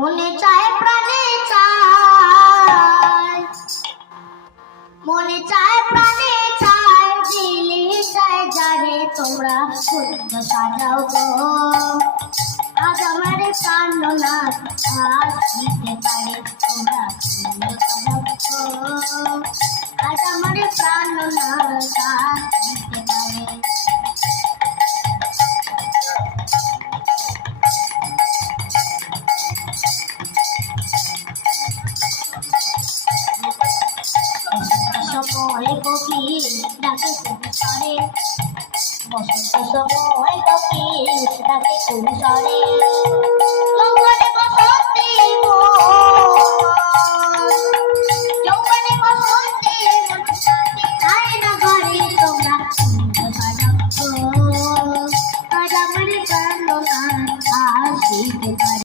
মনে চায় প্রাণে চায়, মনে চায় প্রাণে চায়, দিলে চায় যারে তোমরা ফুল সাজাও গো। আজ আমার প্রাণনাথ আজ দিতে পারে তোমরা ফুল সাজাও গো। আজ আমার প্রাণনাথ আজ দিতে পারে। সময় কোকিল ডাকে কুসরে, বসন্ত সময় কোকিল ডাকে কুসরে।